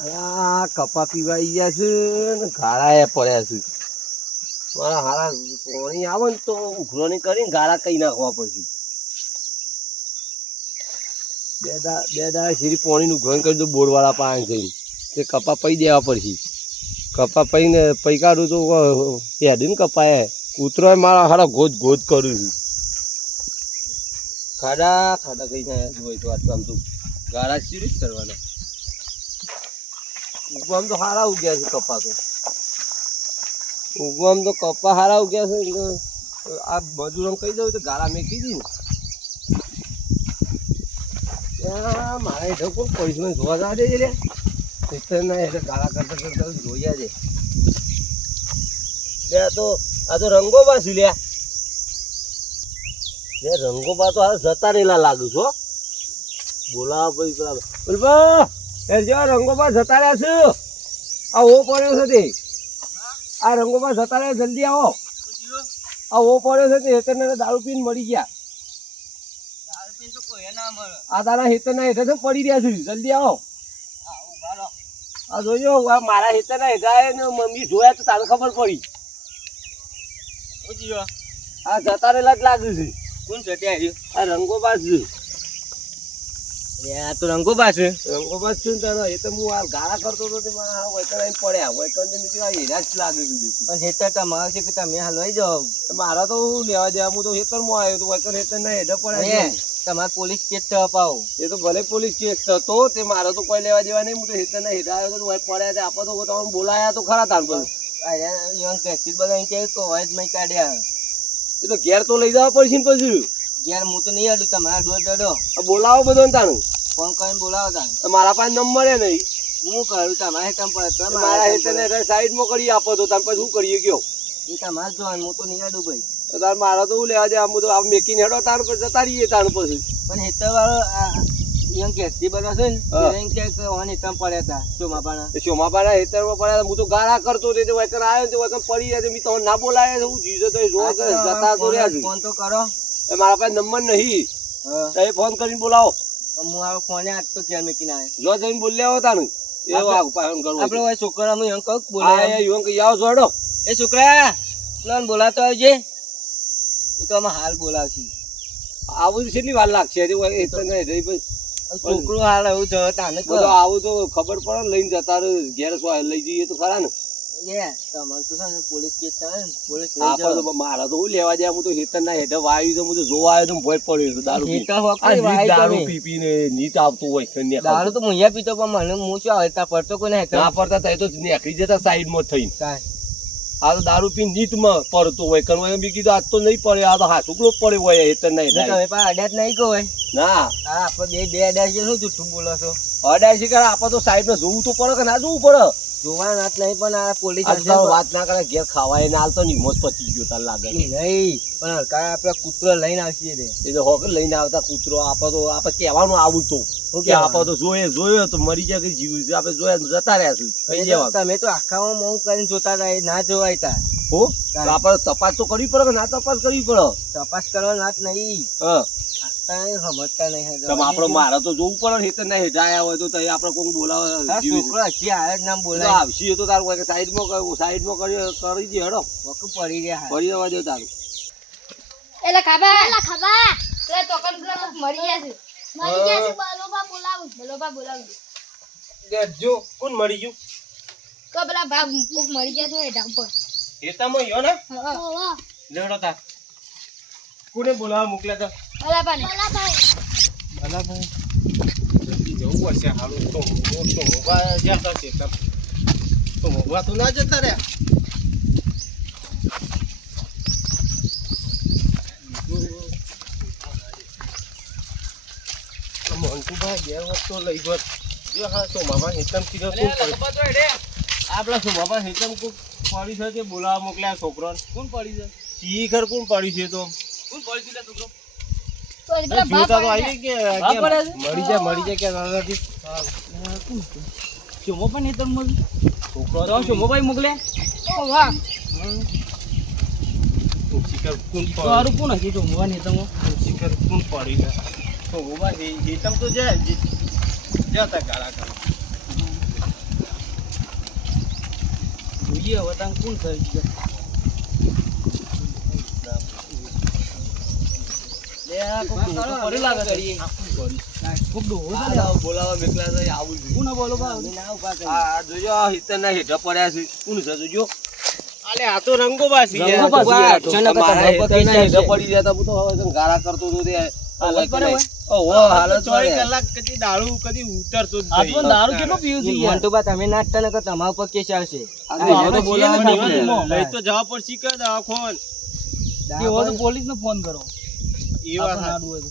આ કપા પીવાઈ ગયા છે ને ગાળા પડ્યા છે. મારા હારા પાણી આવે ને તો ઉઘરોણી કરીને ગાળા કઈ નાખવા પડશે. બે દાડા સીરી પાણીનું ઉઘરોણી કરી દો બોરવાળા પાણી થઈને તે કપા પી દેવા પડશે. કપા પીને પૈકાડું તો પેઢીને કપાય કૂતરો મારા હારા ગોદ ગોદ કરું છું. ખાડા ખાડા કઈ ના હોય તો આમ તો ગાળા સીરી જ કરવાના. ઉગવામ તો હારા ઉગ્યા છે કપા તો. ઉગવામ તો કપા હારા ઉગ્યા છે. આ મજૂરોને કહી દઉં તો ગાળા મેકી દી ને ત્યાં મારે હેઠળ કોણ પૈસા જોવા જવા દે રે ના એટલે ગાળા કરતા કરતા જોયા છે. આ તો રંગોબા છે લ્યા. રંગોબા તો હાલ જતા રહેલા લાગુ છો. બોલાવા પછી પેલા રંગોબા જતા રહ્યા છે. આ ઓ પડ્યો છે તે. આ રંગોબા જતા રહ્યા જલ્દી આવો. આ ઓ પડ્યો છે તે હેતર દારૂ પીને મળી ગયા. આ તારા હેતર ના હેઠળ પડી રહ્યા છે. જલ્દી આવો. આ જોજો મારા હેતર ના હેઠળ ને મમ્મી જોયા તો તારે ખબર પડી. આ જતા રહેલા જ લાગે છે. કોણ છે ત્યાં? આ રંગોબા છે. આ તો રંગોબા છે. રંગોબા છે ને તારો એ તો હું આ ગાળા કરતો હતો તે મારા વૈકણ આવીને પડ્યા. વૈકણ ને બીજું આ હેરા જ લાગે છે. પણ હેતર તમારે છે કે તમે હાલ લઈ જાઓ. મારા તો હું લેવા દેવા. હું તો હેતરમાં આવ્યો તો વૈકણ હેતર ના હેઠળ પડ્યા. તમારે પોલીસ કેસ તો અપાવો. એ તો ભલે પોલીસ કેસ થતો તે મારો તો કોઈ લેવા દેવા નહીં. હું તો હેતર ના હેઠળ આવ્યો તો પડ્યા છે. આપો તો તમને બોલાયા તો ખરા તાર પર. કાઢ્યા એ તો ઘેર તો લઈ જવા પડશે ને પછી. ઘેર હું તો નહીં અડું. તમારા ડોર ડડો બોલાવો બધો ને તારું. ફોન કરીને બોલાવો તારે. મારા પાસે નંબર નહીં. હું કરું તમારે મારા હેતર સાઈડમાં કરી આપો તો તમે પછી શું કરીએ કયો? એ તમારે જોવાનું. હું તો નહીં અડું ભાઈ. તાર મારા તો હું લેવા દે. આમ તો આમ મેકીને હેડો તાર પર જતા રહીએ તાર પછી. પણ હેતર વાળો ગેસથી બનવા છે ને ઓન હેતર પડ્યા હતા સોમાપાના હેતરમાં પડ્યા. હું તો ગાળા કરતો હતો. વૈકણ આવ્યો તો વૈકણ પડી રહ્યા. મેં તમને ના બોલાયા. હું જીજો તો જતા તો રહ્યા છે. ફોન તો કરો. મારા પાસે નંબર નહીં. તમે ફોન કરીને બોલાવો. હું આ ફોને આજ તો ઘેર મૂકીને આવ્યો. જો જઈને બોલ્યા હો તારું આપડે છોકરા હું એમ કહું બોલાય આવો જોડો. એ છોકરા પેલા બોલાતો આવજે. એ તો અમે હાલ બોલાવશું. આવું તો કેટલી વાર લાગશે? છોકરું હાલ એવું જ તાને આવું તો ખબર પડે ને. લઈને જતા ઘેર લઈ જઈએ તો ખરા ને. તમારે તો છે પોલીસ કેસ થાય ને. પોલીસ મારા તો હું લેવા જાય. હું તો હેતર ના હેઠળ વાયુ તો હું તો જોવા આવ્યો તો ભોય પડ્યો. દારૂ પી પીને નીત આવતું હોય. દારૂ તો મુયા પીતો પણ મને હું શું આવે પડતો કોઈ ના પડતા થાય તો નીકળી જતા સાઈડમાં થઈને. આ તો દારૂ પીને નીતમાં પડતો હોય. કરવા બી કીધું આજ તો નહીં પડે. આ તો હા ટુકડો પડ્યો હોય હેતર ના હેઠળ. અડ્યા જ નહીં કહો હોય. ના આપડે બે અડ્યા છે. શું જુઠ્ઠું બોલો છો? અડાય છે. આપડે તો સાઈડ માં જોવું તો પડે કે ના જોવું પડે? જોવા વાત નહીં પણ આ પોલીસ વાત ના કરે. ઘેર ખાવાય ના હાલ તો નિમોત પતી ગયો તાર લાગે નહીં. પણ હલકા આપડે કૂતરો લઈને આવશે. એ તો હોક લઈને આવતા કૂતરો. આપડે તો આપડે કહેવાનું આવું તો આપડે તો જોયો તો મરી જાય કે જીવ છે. આપડે જોયા જતા રહ્યા છે. તમે તો આખામાં મોં કરીને જોતા રહ્યા. ના જોવાય તા આપડે તપાસ તો કરવી પડે કે ના તપાસ કરવી પડે? તપાસ કરવાની વાત નહીં. સમજતા નહીં. આપડે મારે તો જોવું પડે. હેતર ના હેઠાયા હોય તો આપડે કોઈ બોલાવે. છોકરો હજી આવે જ નામ બોલાય. આવશે તો તારું સાઈડમાં કરી દે. હેડો પડી રહ્યા પડી જવા દે તારું. એલા ખાબા લે તો કન મરી ગયા છે. બલોબા બોલાવું. જો કોણ મરી ગયું? તો પેલા ભાગ કોક મરી ગયા છે એટા ઉપર. હેતામાં યો ને હા લેડો તા. કોને બોલાવા મોકલ્યા તા? બલાભાઈ જલ્દી જવું પડશે. હાલું તો મોવા જતા છે. તો મોવા તો ના જતા રહ્યા. મંટુભાઈ ઘેર વસ્તુ લઈ ગયો. જો હા તો મામા હેતમ કીધું આપડા શું બાબા હેતમ કોક પડી છે તે બોલાવા મોકલ્યા છોકરો. કોણ પડી છે? શીખર કોણ પડી છે? તો કોણ પડી છે છોકરો? મરી જાય કે દાદાજી શું પણ નહીં તમે છોકરો શું મોબાઈલ મોકલે. વાહ શીખર કોણ સારું કોણ હજી તો મોવા નહીં તમે શીખર કોણ પડી ને તો મોબાઈલ હેતમ તો જતા ગાળા કરે. જોઈએ હવે તાન કોણ થઈ ગયું લે આ કોક ડોહો તો પડી લાગે છે. કોક ડોહો છે લે. બોલાવા મેકલા છે આવું જોઈએ. કોણ બોલો બા ના ઉભા કરી આ જોજો આ હિતરના હેઠા પડ્યા છે. કોણ છે જોજો? અલે આ તો રંગોબાસી છે. રંગોબા છે. અચાનક મારા તમારા પર હેઠળના કેસ હેઠા છે. પડી જતા હું તો હવે ગાળા કરતો હતો તે હાલત પડે હોય? ઓહો હાલત 24 પડે. કલાક કદી દારૂ કદી ઉતરતું જ આ નહીં. તો દારૂ કેટલો પીવું છે યાર મંટુબા તમે નાચતા ને કે તમારા પર કેસ આવશે આ તો આ હવે તો તો બોલાવા છીએ ને જ સામે. નથી. લઈ તો જવા પડશે કે દવાખોન. કે હોય તો પોલીસને ફોન કરો એ વાત આપણને સાચી. આડું હોય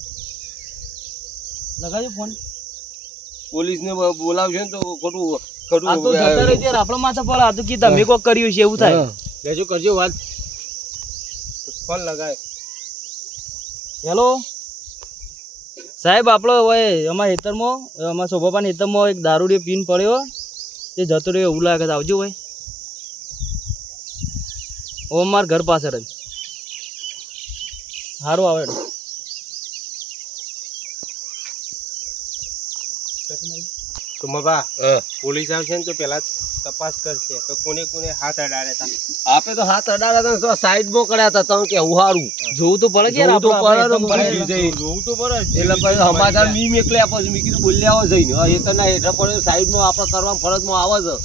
તો લગાજો ફોન પોલીસને બોલાવશે ને તો ખોટું આ તો જતા રહી ત્યારે આપણો માથે પડે આ તો કે તમે કોક કર્યું છે એવું થાય લેજો કરજો વાત. ફોન લગાય. હેલો સાહેબ આપણો હોય અમારા ખેતરમાં અમારા સોભાપાના ખેતરમાં એક દારૂડિયો પીન પડ્યો તે જતો રહ્યો એવું લાગે છે આવજો ભાઈ ઓ અમારા ઘર પાછળ જ સારું આવે સુમબા હા. પોલીસ આવશે ને તો પેલા તપાસ કરશે કે કોને કોને હાથ અડાડ્યા હતા. આપે તો હાથ અડાડ્યા હતા તો સાઈડમાં કર્યા હતા તમે કેવું સારું જોવું તો પડે કે યાર જોવું તો આપણું પડે ને, આપણે જઈ. જોવું તો પડે જ. એટલે પછી સમાચાર મી મેકલ્યા પછી મેં કીધું બોલ્યા આવો જઈને હવે હેતરના હેઠા પડે સાઈડમાં આપણે કરવા ફરજમાં આવે છે.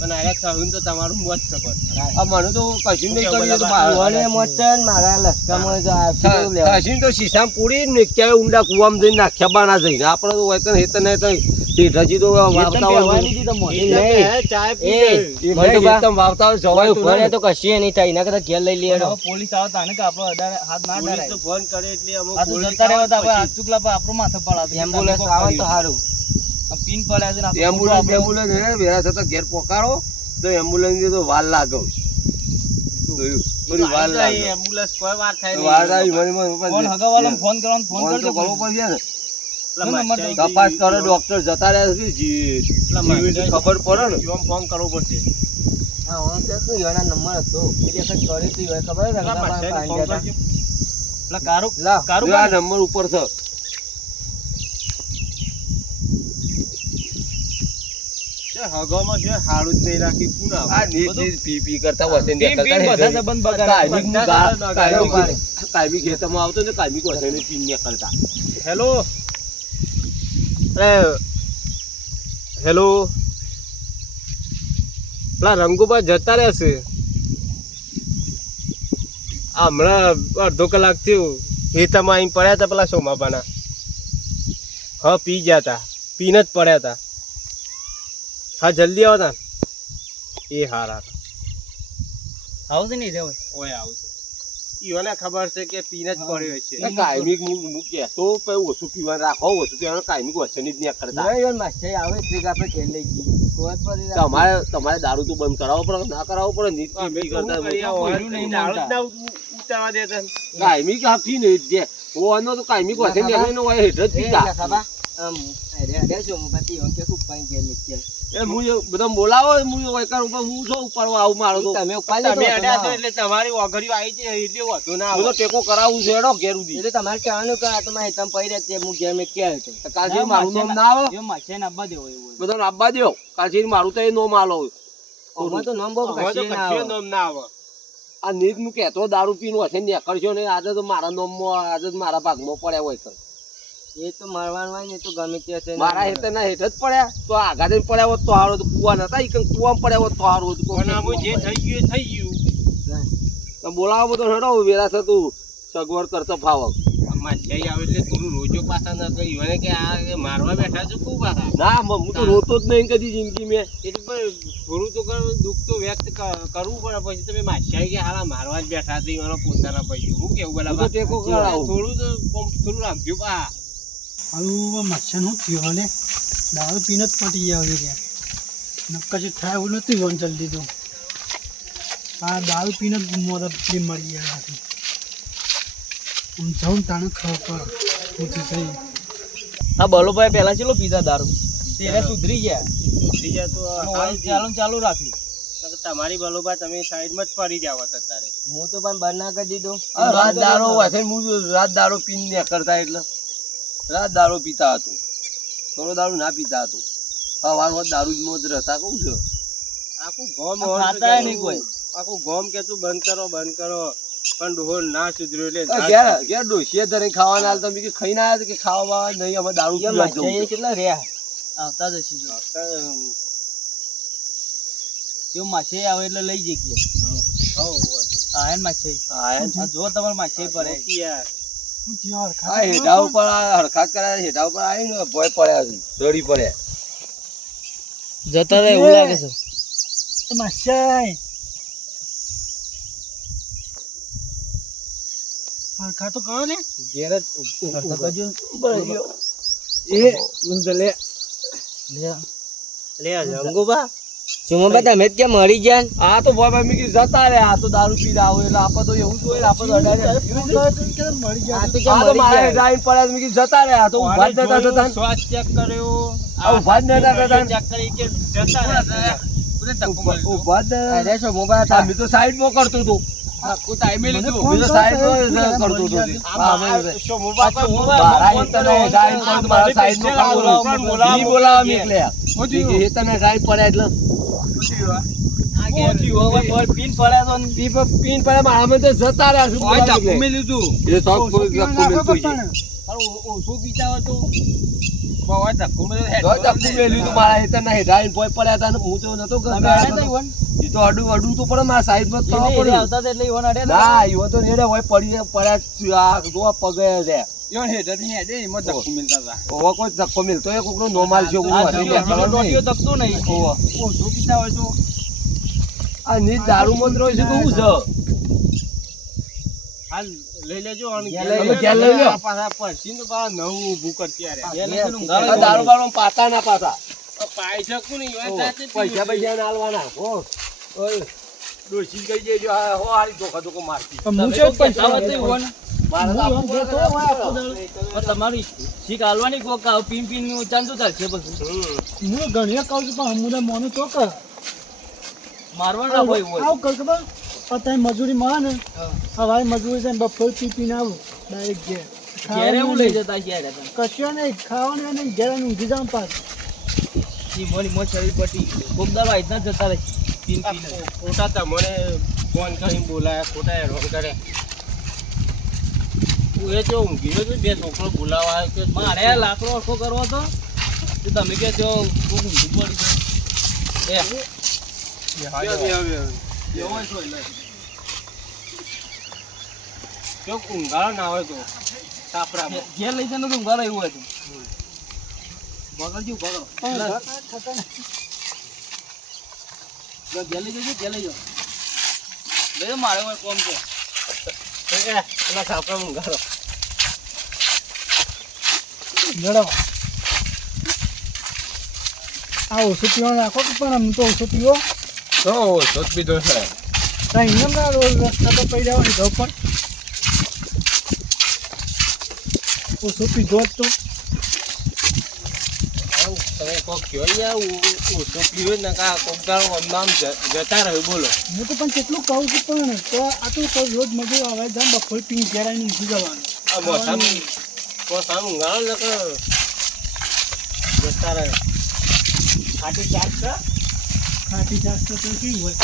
પણ આયા થયું તો તમારું મોત છે પણ. આ મને તો કશું નહીં કર્યું તો મને મોચન મારા લસકામાં જ આપ્યું લેવા. થશી તો શીશામાં પૂરી ને ક્યાંય ઊંડા કુવામાં જઈને નાખ્યા બાના જઈને આપણે તો વૈકન હેતર નહીં થઈ હેઠાજી તો વાવતા હોય દીધી તો મોટી એટલે નહીં. બે ચાય પી એ, ગઈ. એ મંટુબા, હેતમ વાવતા હોય જવાય તો ભરે નહીં. તો કશી નહીં થાય એના કરતા ઘેર લઈ લઈએ પોલીસ આવે તાને કે આપણો હાથ ના પોલીસને ફોન કરે એટલે અમુક આ તો પોલીસ જતા આવે રહેવા તો આપણે પછી. હાથ ચૂકલા પર આપણો માથે પડાતો એમ્બ્યુલન્સ આવે તો સારું આ પિન પડ્યા છે ને આ તો એમ્બ્યુલન્સ એમ્બ્યુલન્સ હે વેરા થતા ઘેર પોકારો તો એમ્બ્યુલન્સ ની તો વાર લાગે થોડી વાર આવી જાય, લાગે એમ્બ્યુલન્સ કોઈ વાર થાય નહીં. વાર આવી મને ફોન હગાવાલાને ફોન કરવાનો ફોન ફોન તો કરજો કરવો પડશે ને પેલા નંબર માસ્ટર તો તપાસ કરો ડોક્ટર જતા રહ્યા છે પેલા જીવીની ખબર પડે ને એમ ફોન કરવો પડશે. હા ઓન તો તું એના નંબર હતો પેલી વખત કરી હતી હોય ખબર છે પેલા માસ્ટરને ફોન કરજો. પેલા કારું લા કારું જો આ નંબર ઉપર છે તે હગામાં જે હારું જ નહીં રાખી કોણ આવે? આ નીચ નીચ પી પી કરતા વસે ને પીન પીન બધા સંબંધ બગાડે. કાયમી ખેતરમાં આવતો ને કાયમી વસે ને પીન ને કરતા હેલો અરે હેલો પેલા રંગુબા જતા રહેશે આ હમણાં અડધો કલાક થયું ખેતરમાં અહીં પડ્યા હતા પેલા સોમાબાના હા પી ગયા હતા પીને જ પડ્યા હતા હા જલ્દી આવો તા એ હારા આવશે નહીં રેવાય ઓય આવશે ઈઓને ખબર છે કે પીને જ પડ્યો છે કાયમી મૂક્યા તો પછી ઓછું પીવાનું રાખો ઓછું પીવાનું કાયમી વસે જ નહીં કરતા યાર માસ્ટર આવે ટ્રીક આપણે ઘેર લઈ ગઈ કોઈ પડી તમારે દારૂ તો બંધ કરાવવો પડે ના કરાવવો પડે નીચ અમે પી તો શું કરતા કરીએ, કોઈ નહીં દારૂ જ માનતા. ના ઉતારવા દેતા કાયમી કાપી ને જે ઓનો તો કાયમી વસે ને એને હોય હેઠ જ પીતા ખબર અરે શું પતિ ઓન કે ખૂબ પાઈ ઘેર લઈ ગયા એ હું બધા બોલાવો હું વૈકર ઉપર હું છો ઉપાડવા આવું મારો તો તમે ઉપાડી તમે લો અડ્યા છો એટલે તમારી ઓગળીઓ આવી છે એટલે વધુ ના હું તો આવે. ટેકો કરાવું છે એનો ઘેર સુધી એટલે તમારે કહેવાનું કે આ તો મારે હેતમ પડી રહે હું ઘેર મેં ક્યાં હતો કાલથી મારું નામ ના આવે એ માસે ને અબ્બા દેવો એવું બધાને આપવા દો કાલથી મારું તો એ નો માલો ઓમાં તો નામ બહુ હવે તો કશી ના કશીએ આવે નામ ના આવે. આ નીત નું કહેતો દારૂ પીનું હશે ને કરશો ને આજે તો મારા નોમમાં આજે તો મારા ભાગમાં પડ્યા હોય સર એ તો મારવાનું હોય ને એ તો ગમે તે હશે ને. મારા હેતરના હેઠ જ પડ્યા તો આગા જઈને પડ્યા હોત તો હારો તો કુવા નતા ઈ કંઈક કુવામાં પડ્યા હોત તો હારો હતું પણ આમાં જે થઈ ગયું એ થઈ ગયું. તો બોલાવો બધો હેડો વેરા થતું સગવડ કરતો ફાવ આમાં જઈ આવે એટલે થોડું રોજો પાછા ના તો ઈવને કે આ કે મારવા બેઠા છો ખૂબ પાછા ના હું તો રોતો જ નહીં કદી જિંદગી મેં એટલે પણ થોડું તો દુઃખ તો વ્યક્ત કરવું પડે પછી તમે માસ્યા કે હાલા મારવા જ બેઠા હતા ઈવનો પોતાના પૈસા હું કેવું હું તો બોલા ટેકો કરાવું. થોડું તો થોડું રાખજો પા હાલું મચ્છર શું થયું અને દારૂ પીને જ પટી ગયા વગેરે નક્કા જે થાય એવું નથી વન જલ્દી તો આ દારૂ પીને જ મોત પી મળી ગયા છે આમ જાઉં તાણે ખબર પડે શું થઈ આ બલોભાઈ પહેલા ચેલો પીતા દારૂ તેને સુધરી ગયા સુધરી જાય તો ચાલુ ચાલુ રાખ્યું તમારી બલોબા તમે સાઈડમાં જ પડી જાવ અત્યારે. હું તો પણ બહાર ના કરી દીધો રાત દારો હશે હું રાત દારો પીને ને કરતા એટલે રાત દારો પીતા હતું થોડો દારૂ ના પીતા હતું સવાર દારૂ જ મોજ રહેતા કહું છું આખું ગોમ ખાતા નહીં કોઈ. આખું ગોમ કે તું બંધ કરો પણ ડોહો ના સુધર્યો એટલે ઘેર ડોશીએ ધરે ખાવાના હાલ તમે કે ખાઈને આવ્યા કે ખાવા નહીં અમે દારૂ કેમ પીવા જ માછાઈ જવું છે. કેટલા રહ્યા આવતા જ હશે જો. કેવું માછાઈ આવે એટલે લઈ જઈએ. હા એમ માછાઈ. હા, એમ. આ જો તમારે માછાઈ પડે. યાર હું થયો આ હેઠા ઉપર આ હરખાત કરાય હેઠા ઉપર આવીને ભોય પડ્યા છે દોડી પડ્યા. જતા રહે એવું લાગે છે. માસાઈ હરખા તો કરો ને ઘેર જ હરખા કરજો. એ ઊંધો લે લે જંગુબા સુમનબા તમે જ કેમ મરી ગયા? આ તો ભોય ભાઈ મીકી જતા રે આ તો દારૂ પીને આવો એટલે આપણે તો એવું જ હોય ને, આપણે તો અડાડે. મરી ગયા આ તો આ કેમ તો મરી મારે ગયા? ડાઈન પડ્યા તો મીકી જતા રે આ તો ઊભા જ નતા થતા ને. શ્વાસ ચેક કર્યો આ ઊભા જ નતા થતા ને. ચેક કરી કે જતા રહ્યા. ઊભા જ નતા. અરે શોભોબા આ હતા. મેં તો સાઈડમાં કરતો હતો. આખું ટાઈમે લીધું મેં તો સાઈડમાં જ કરતો હતો. હા, મેં તો- શોભુબા પર મારા હેતરને ડાઈન પડ્યો તો મારા સાઈડમાં કરતો હતો. ઈ બોલાવા મેકલ્યા. ઈ હેતરને ડાઈન પડ્યા એટલે પીન પડ્યા તો ને. પીન પડ્યા મારામાં તો જતા રહ્યા શું બોલાવા ચાકુ મેકલ્યા. મેં લીધું એ તો કોઈ ધક્કો મેલતો છે. ઓછું પીતા હોય તો બહુ ધક્કો મેં તો ધક્કો મેલ્યું તું મારા હેતરના હેઠા પોઈ પડ્યા હતા ને હું તો નતો તમે કરતો. અડ્યા તા ઈવન? ઈ તો અડું તો પડે મારા સાઈડમાં તો એટલે એ પડ્યું. આવતા તા એટલે ઈવન અડ્યા તા? ના ઈવો તો નેડે હોય પડ્યા પડ્યા આ જો આ પગે છે. યો હેડર ની હેડે એમાં ધક્કો મિલતા હતા ઓવો કોઈ ધક્કો મેલતો એ કોકનો નોમાલ છે હું આ હરી જગ્યા લે બીજો ટોટિયો ધકતો નહીં. ઓવો. ઓછું પીતા હોય તો આ નીચ દારૂ મંત્રો છે તો હું છે. હાલ લઈ લેજો અને ઘેર ઘેર લઈ ઘેર લઈ લો. પાછા પરસીને તો પાછા નવું ઊભું કરતી યારે. ઘેર લઈ જઈને ઊંઘાડો આ દારૂ બારૂ પાતા ના પાતા. પાઈ શકું નહીં હોય ઓવો. ત્યાંથી પૈસા પૈસા ના આલવાના હો. ઓય ડોશી કહી દેજો આ હો હારી ધોખા મારતી. હું છે પૈસા આવે તો ઈવન. મારે તો આપવું પડે તો પણ તમારી શીખ હાલવાની કોક આવું પીન પીન નું ચાંદુ ચાલશે પછી. હું ઘણી કહું છું પણ હું મોનું તો કર મારવાના હોય હોય. આવું કર ખબર અત્યારે મજૂરી મળે ને હવે મજૂરી છે બપોર પી પીને આવું ડાયરેક્ટ ઘેર ઘેરે એવું લઈ જતા ઘેરે તમે. કશું નહીં ખાવાનું નહીં ઘેર ઊંઘી જાઉં પાછ ઈ મોની મોજ શરીર પટી કોક દાડો આઈતના જ જતા રહે પીન પીન. ખોટા તમને ફોન કરીને બોલાયા ખોટા હેરાન કરે હું એ જો ઊંઘી ગયો તો બે છોકરો બોલાવા આવ્યો કે મારે આ લાકડો આખો કરવો હતો તો તમે કે જો કોક ઊંધું પડી ગયું. જો ઊંઘાડો ના હોય તો સાપરામાં ઘેર લઈ જઈને તો ઊંઘાડો એવું હતું. બગડજો બગડો. જો ઘેર લઈ જજો ઘેર લઈ જાઓ. લઈ જાઓ મારે હોય કોમ છે. પેલા સાપરામાં ઊંઘાડો લડો આ ઓછું પીવાનું રાખો કે પણ આમ તો ઓછું પીવો તો સોચ પીધો છે. અહીંયા ના રોજ રસ્તા પર પડી જવાની ઘઉં પણ ઓછું પીધો જ તો તમે કોક કહો ને યાર ઓછો પીવો ને કા કોક દાડો આમ જતા રહ્યો બોલો હું તો પણ કેટલું કહું છું પણ તો આ તો રોજ મજૂર આવે જામ બપોર પીને ઘેર આવીને ઊંઘી જવાનું આ મોસામ ઊંઘાડો ને કે જતા રહ્યો ખાટી ચાટ છે. ખાટી ચાટ તો કેવી હોય